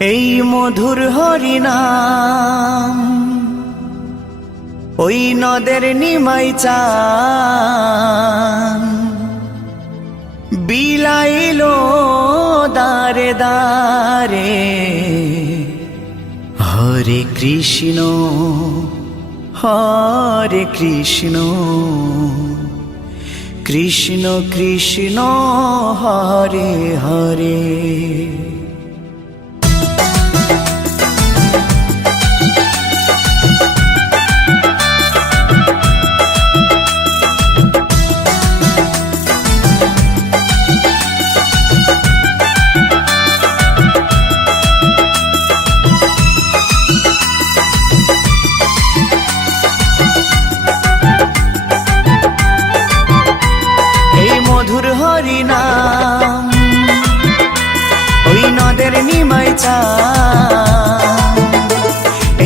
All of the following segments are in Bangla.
এই মধুর হরিনাম ওই নদের নিমাই চান বিলাইলো দারে দারে। হরে কৃষ্ণ হরে কৃষ্ণ কৃষ্ণ কৃষ্ণ হরে হরে। মধুর হরিনাম ওই নদের নিমাই চান,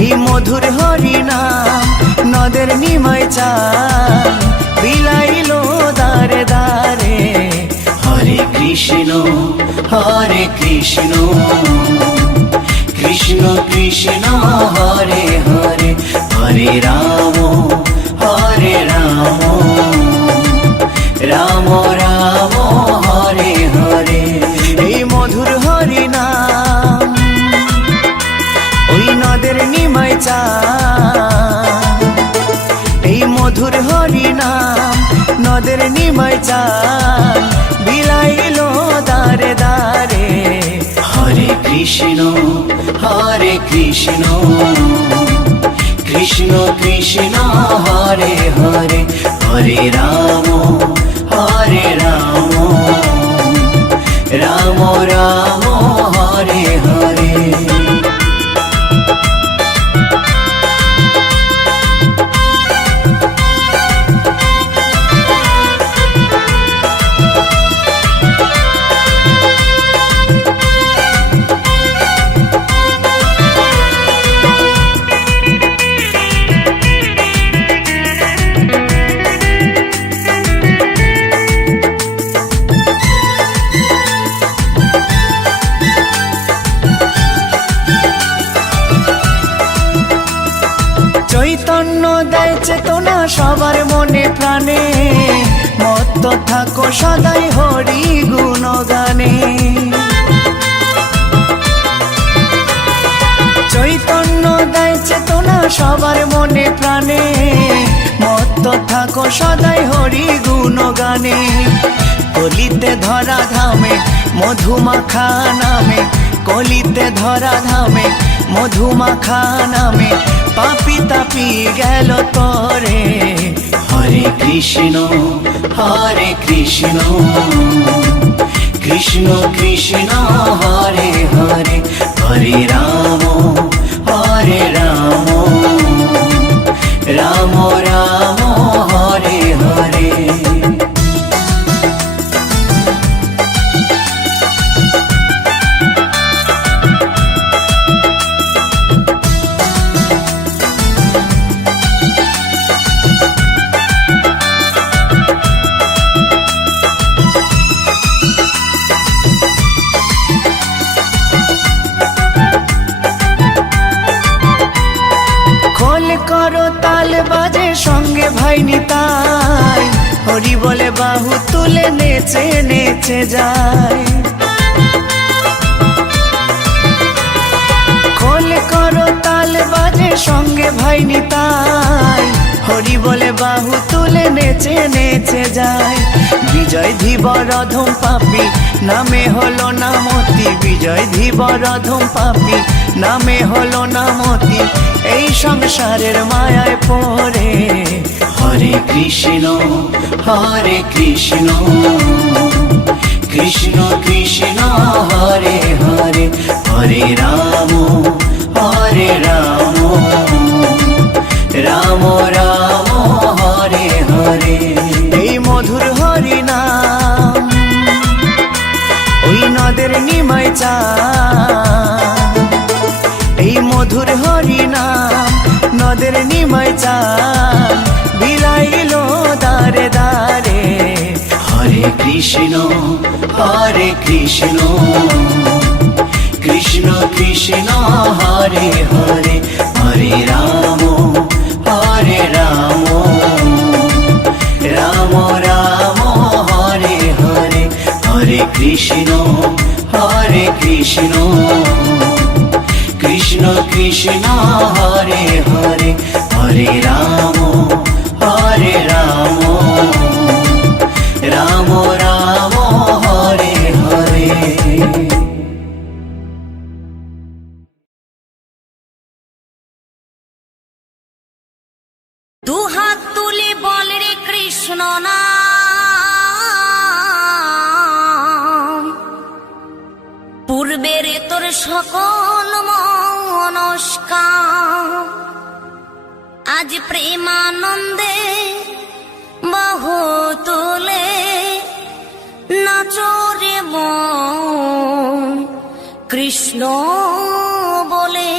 এই মধুর হরিনাম নদের নিমাই চান বিলাইলো দারে দারে। হরে কৃষ্ণ কৃষ্ণ কৃষ্ণ হরে হরে। হরে রাম রাম রাম হরে হরে। এই মধুর হরিনাম ওই নদের নিমাই চান, এই মধুর হরিনাম নদের নিমাই চান বিলাইলো দারে দারে। হরে কৃষ্ণ কৃষ্ণ কৃষ্ণ হরে হরে। হরে রাম রাম রাম হরে হরে। চৈতন্য দেয় চেতনা সবার মনে প্রাণে, মত্ত থাকো সদাই হরি গুণগানে। চৈতন্য দেয় চেতনা সবার মনে প্রাণে, মত্ত থাকো সদাই হরি গুণগানে। কলিতে ধরা ধামে মধুমাখা নামে, কলিতে ধরা ধামে মধুমাখা নামে পাপি তাপি গেল তরে। হরে কৃষ্ণ কৃষ্ণ কৃষ্ণ হরে হরে। হরে রাম রাম রাম হরে হরে। করো তাল বাজে সঙ্গে ভাই নিতাই, হরি বলে বাহু তুলে নেচে নেচে যায়। খোল করো তাল বাজে সঙ্গে ভাই নিতাই, হরি বলে বাহু তুলে নেচে নেচে যায়। বিজয় ধীবর অধম পাপী নামে হলো নামতি, বিজয় ধীবর অধম পাপী নামে হলো নামতি এই সংসারের মায়ায় পড়ে। হরে কৃষ্ণ কৃষ্ণ কৃষ্ণ হরে হরে। হরে রাম রাম রাম হরে হরে। এই মধুর হরিনাম ওই নদের নিমাই চান, এই মধুর হরিনাম নদের নিমাই চান বিলাইলো দারে দারে। হরে কৃষ্ণ কৃষ্ণ কৃষ্ণ কৃষ্ণ হরে হরে হরে রাম রাম রাম হরে হরে হরে কৃষ্ণ কৃষ্ণ কৃষ্ণ হরে হরে হরে রাম রাম রাম হরে হরে। দু হাত তুলে বল রে কৃষ্ণ নাম, পূর্বের তোর সকল মনস্কাম আজ প্রেমানন্দে বাহু তুলে নাচরে মন কৃষ্ণ বলে।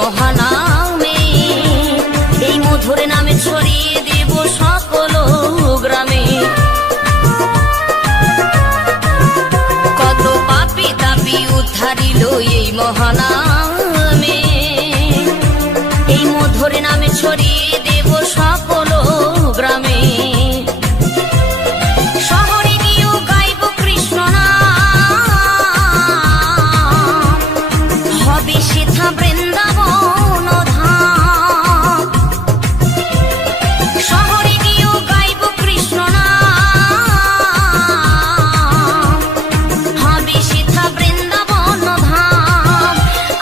মহানামে এই মধুর নামে ছড়িয়ে দেব সকল গ্রামে। কত পাপী তাপী উদ্ধারিল এই মহানামে, এই মধুর নামে ছড়িয়ে দেব সকল গ্রামে। শহরে গিয়েও গাইব কৃষ্ণ নাম, হবে সেথা বৃন্দাবন ধাম। শহরে গিয়েও গাইব কৃষ্ণ নাম, হবে সেথা বৃন্দাবন ধাম।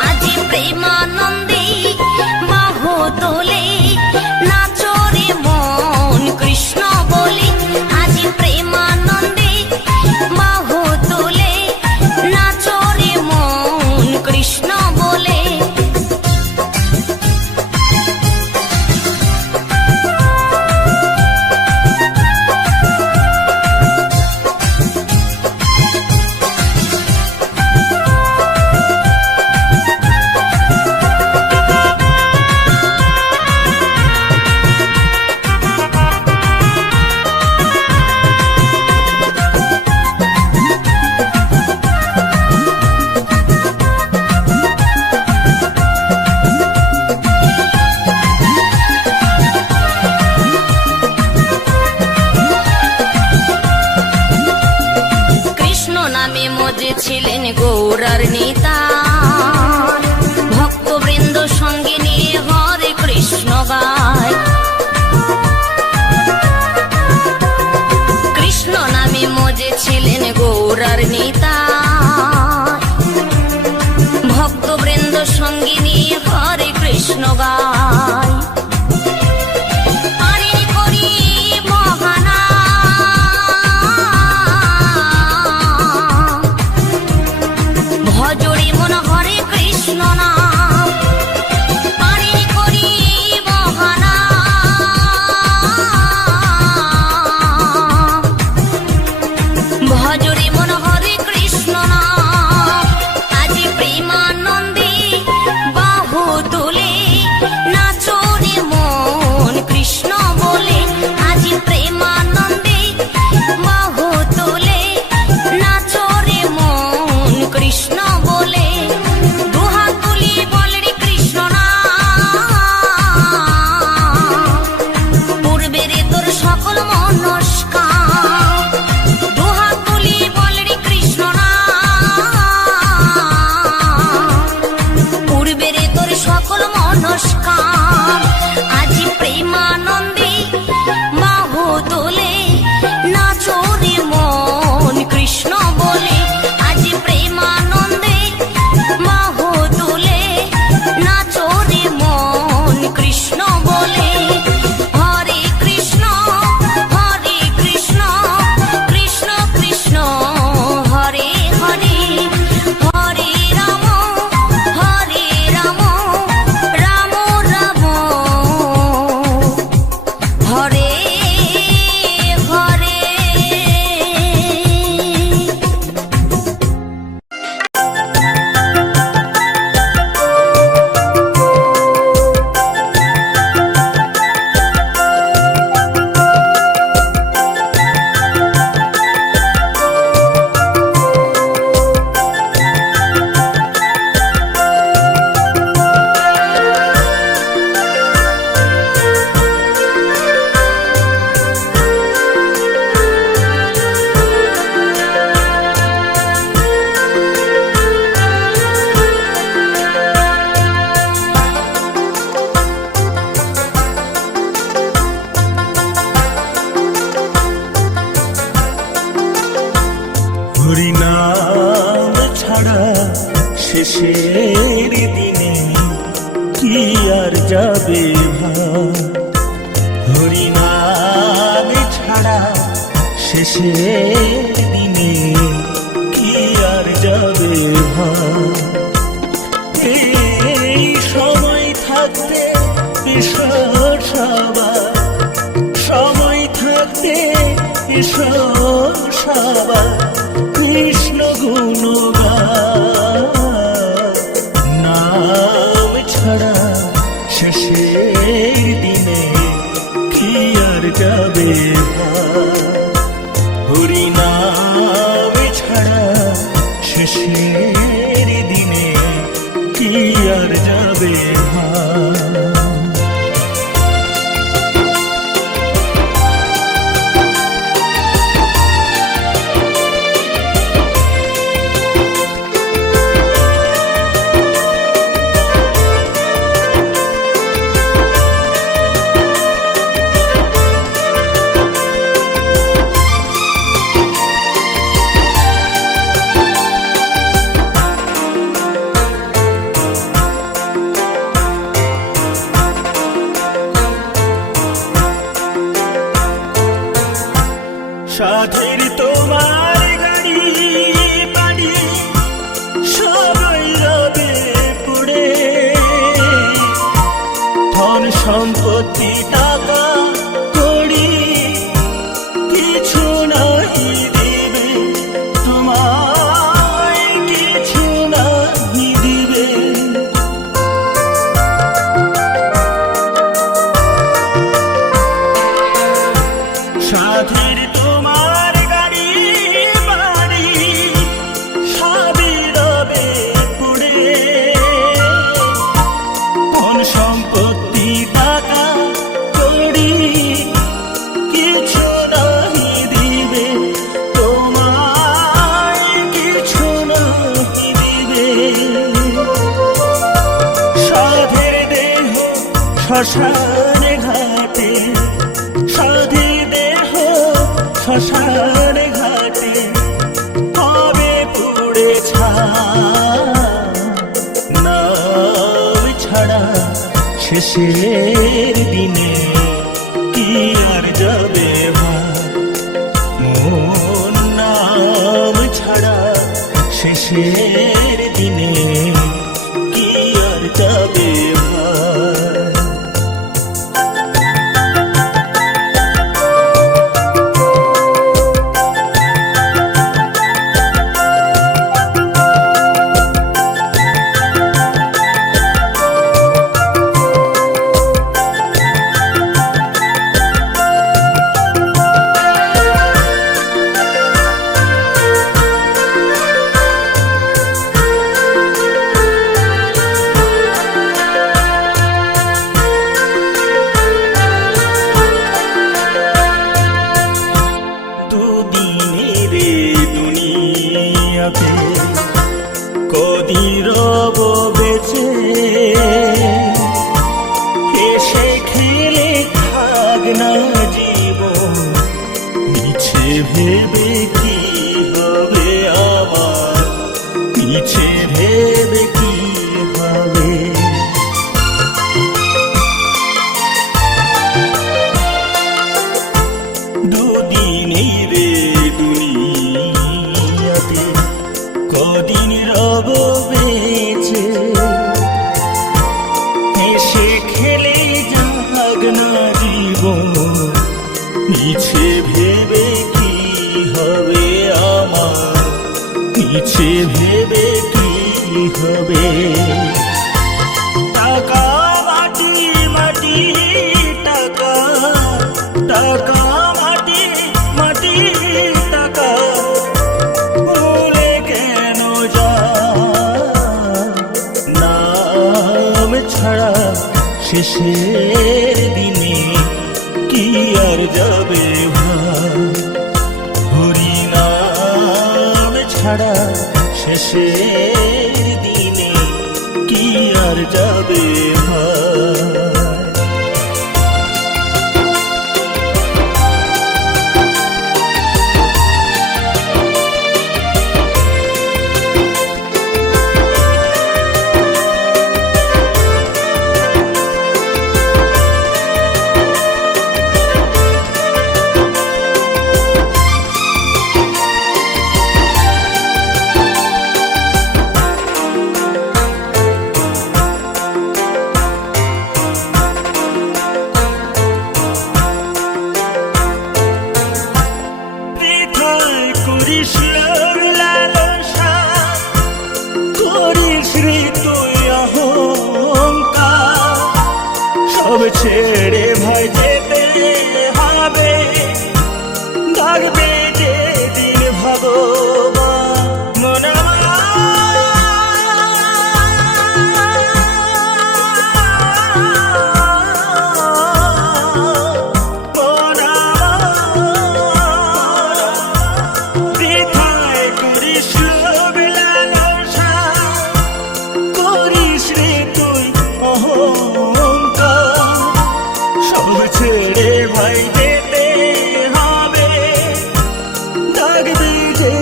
আজ প্রেমানন্দে বাহু তোলে নাচরে মন কৃষ্ণ বলে। আজ প্রেমানন্দে বাহু তোলে নাচরে মন কৃষ্ণ বলে। কৃষ্ণ নামে মজে ছিলেন গৌরার নিতাই, ভক্তবৃন্দ সঙ্গে নিয়ে হরে কৃষ্ণ গায়। কৃষ্ণ নামে গৌরার নিতাই, ভক্তবৃন্দ সঙ্গে নিয়ে হরে কৃষ্ণ গায়। আরে করি মহানাম, ভজরি মন হরে কৃষ্ণ নাম। আরে করি মহানাম, ভজরি মন হরে কৃষ্ণ নাম। আজি প্রেমানন্দে বাহু তুলে নাচরে মন কৃষ্ণ বলে। আজি প্রেমানন্দে বাহু তুলে নাচরে মন কৃষ্ণ বলে। দুহাত তুলি বলে রে কৃষ্ণ নাম, পূর্বের তোর সকল মনস্কাম। দুহাত তুলি বলে রে কৃষ্ণ নাম, পূর্বের তোর সকল মনস্কাম। আজি প্রেমানন্দে বাহু তোলে নাচরে মন কৃষ্ণ বলে। আজি প্রেমানন্দে বাহু তোলে নাচরে মন কৃষ্ণ বলে। হরে কৃষ্ণ কৃষ্ণ কৃষ্ণ হরে হরে, হরে রাম রাম রাম হরে হরে। হরিনাম ছাড়া শেষের দিনে কি আর যাবে ভাই। হরিনাম ছাড়া শেষের দিনে কি আর যাবে ভাই। এই সময় থাকতে ঈশ্বর সবার, সময় থাকতে ঈশ্বর সবার কৃষ্ণ গুণগান। নাম ছাড়া শেষের দিনে কি আর যাবে ভাই। হরিনাম ছাড়া শেষের দিনে কি আর যাবে ভাই। সাধের তোমার গাড়ি বাড়ি সবাই রবে পুড়ে। ধন সম্পত্তি টাকা কড়ি কিছু নাই দিবে তোমায়, কিছু নাই দিবে। সাধের তোমার গাড়ি বাড়ি সবই রবে পুড়ে। ধন সম্পত্তি টাকা কড়ি কিছু নাই দিবে তোমায়, কিছু নাই দিবে। সাধের দেহ শ্মশান ঘাটে, সাধের দেহ শ্মশান ঘাটে। শেষের দিনে কি আর যাবে ভাই, মন নাম ছাড়া শেষের দিনে কি আর যাবে ভাই। কদিন রব বেঁচে এসে খেলে থাক না জীবন, মিছে ভেবে কি হবে আমার, মিছে ভেবে কি হবে। দুদিনই রে দুনিয়াতে কদিন রব বেঁচে এসে খেলে যাক না জীবন, মিছে ভেবে কি হবে আমার, মিছে ভেবে কি হবে। টাকা মাটি মাটি টাকা, টাকা মাটি মাটি টাকা, ভুলে কেন যা নাম ছাড়া শেষের দিনে কি আর যাবে ভাই, হরি নাম ছাড়া শেষের দিনে কি আর যাবে ভাই। করিস লালসা, করিস রে তুই অহংকার, সব ছেড়ে ভাই যেতে হবে, থাকবে যে দিন ভগবান মনা। ছেড়ে ভাই যেতে হবে, থাকবে যে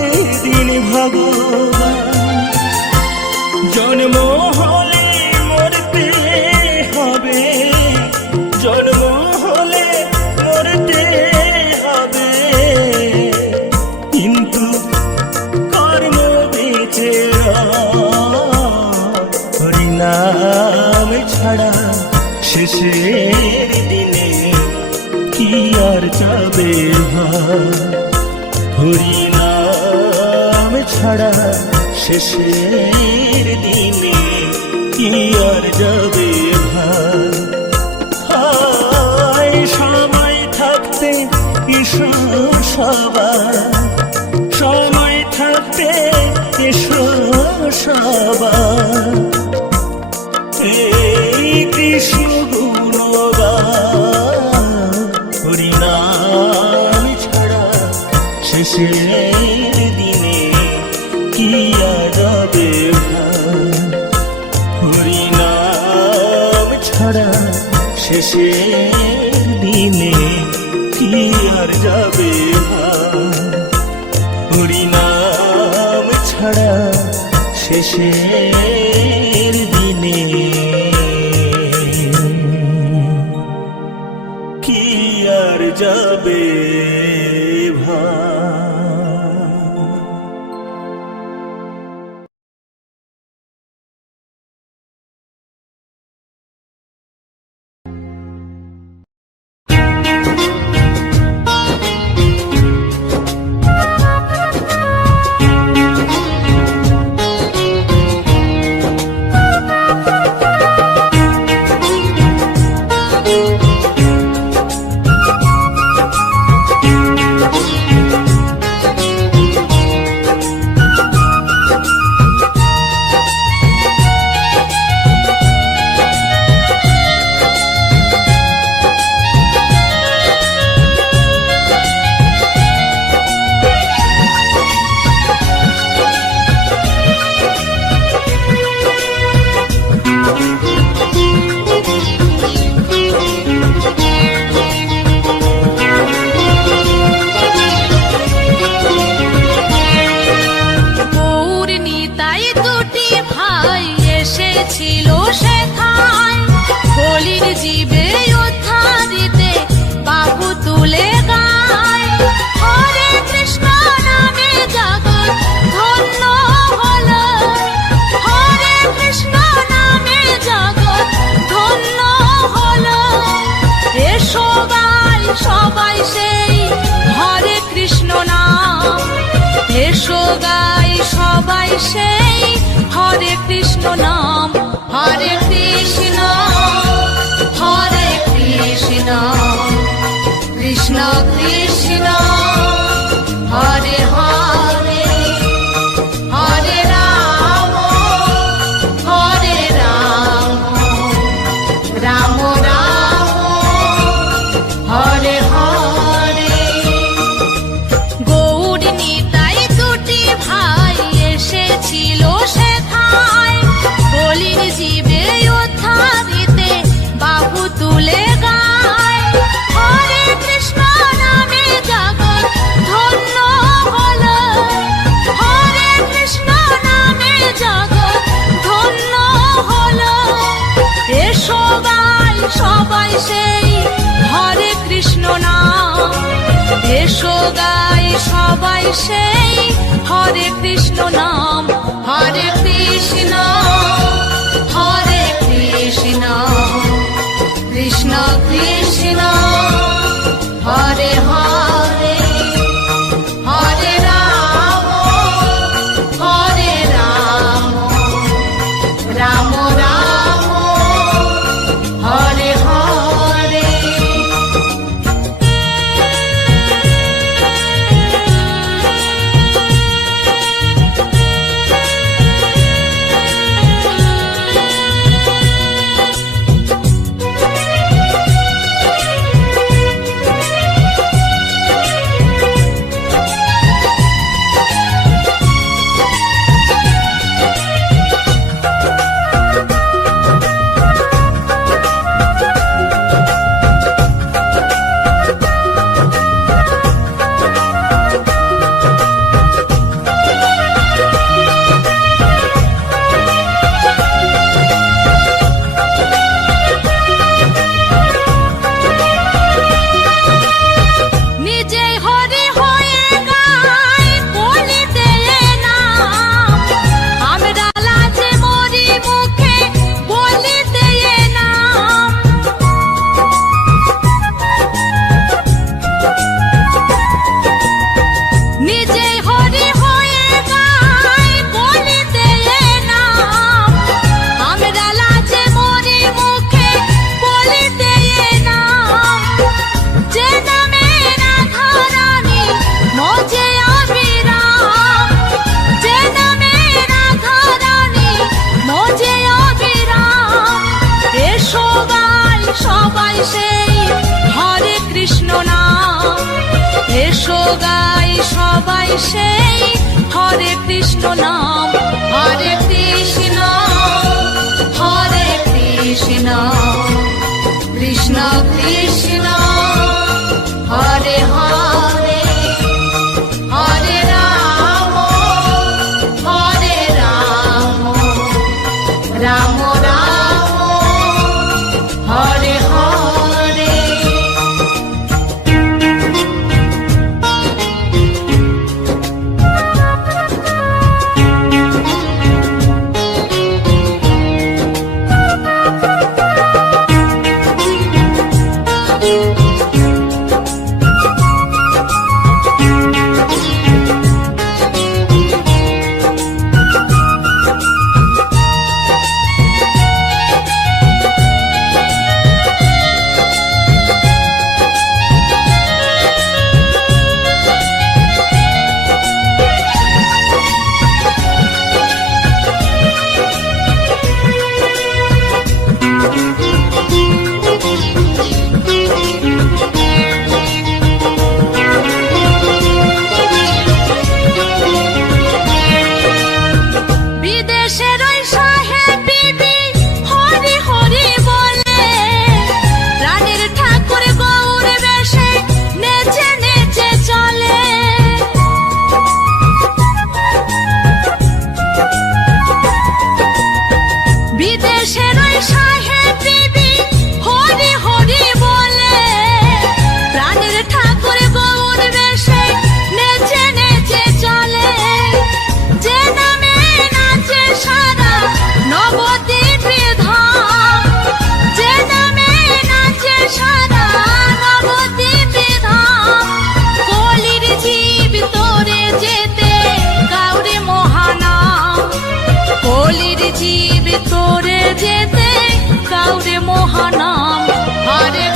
দিন ভগবান, জন্ম হলে মরতে হবে, জন্ম হলে মরতে হবে, কিন্তু কর্ম বেঁচে হরি নাম ছাড়া শেষের দিনে কি আর যাবে ভাই, হরি নাম ছাড়া শেষের দিনে কি আর যাবে ভাই। সময় থাকতে ঈশ্বর সবার, সময় থাকতে ঈশ্বর সবার, এই কৃষ্ণ গুণগান হরি নাম ছাড়া শেষের দিনে কি আর যাবে ভাই, হরি নাম ছাড়া শেষের দিনে কি আর যাবে ভাই, হরি নাম ছাড়া শেষের দিনে যাবে ভাই। সবাই সেই হরে কৃষ্ণ নাম, এসো গাই সবাই সেই হরে কৃষ্ণ নাম। হরে কৃষ্ণ হরে কৃষ্ণ কৃষ্ণ কৃষ্ণ হরে হরে, হরে রাম হরে রাম রাম রাম হরে হরে। গৌর নিতাই দুটি ভাই এসেছিল সেথায়, বলির জীবে উদ্ধারিতে বাহু তুলে গায়। হরে কৃষ্ণ নামে জগৎ ধন্য হলো, হরে কৃষ্ণ নামে জগৎ ধন্য হলো। এসো গাই সবাই সেই হরে কৃষ্ণ নাম, এসো গাই সবাই সেই হরে কৃষ্ণ নাম। হরে কৃষ্ণ হরে কৃষ্ণ কৃষ্ণ কৃষ্ণ হরে হরে, হরে রাম হরে রাম রাম রাম হরে হরে। সবাই সেই হরে কৃষ্ণ নাম, এসো গাই সবাই সেই হরে কৃষ্ণ নাম। হরে কৃষ্ণ হরে কৃষ্ণ কৃষ্ণ কৃষ্ণ হরে হরে, হরে রাম হরে রাম রাম রাম হরে হরে। জীব তোরে যেতে কাউরে মহানাম হরে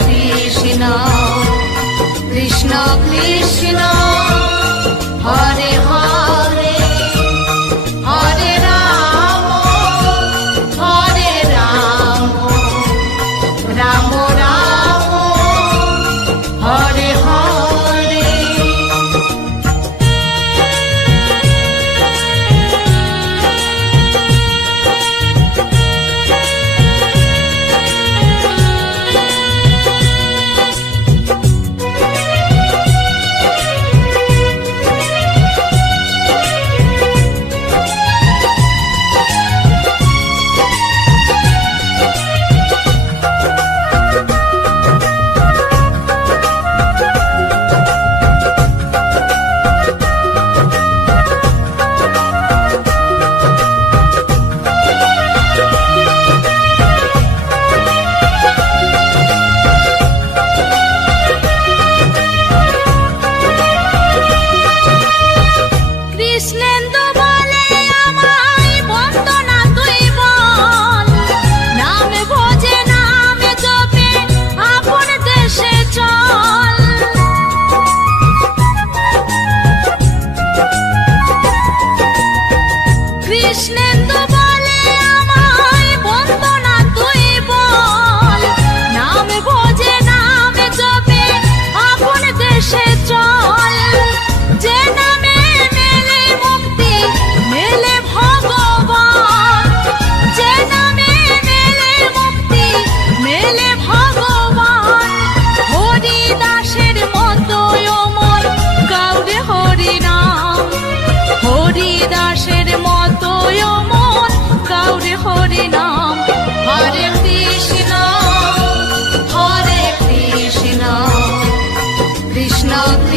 কৃষ্ণ কৃষ্ণ কৃষ্ণ হরে হরে হরে রাম রাম রাম হরে হরে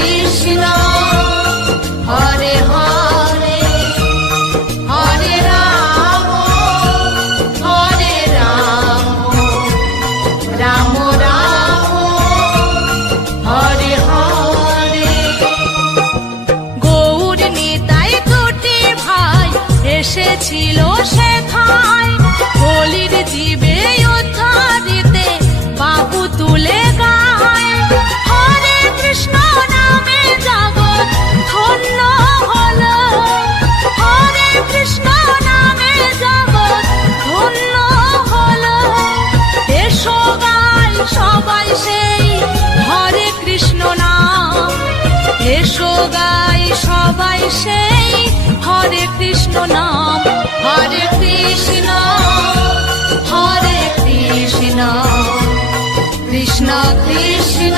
কৃষ্ণ হরে হরে হরে রাম রাম রাম হরে হরে গৌর নিতাই দুটি ভাই এসেছিল সেথায় বলির জীবে উদ্ধারিতে বাহু তুলে গায় হরে কৃষ্ণ নামে জগৎ ধন্য হলো হরে কৃষ্ণ নামে জগৎ ধন্য হলো এসো গাই সবাই সেই হরে কৃষ্ণ নাম এসো গাই সবাই সেই হরে কৃষ্ণ নাম হরে কৃষ্ণ কৃষ্ণ কৃষ্ণ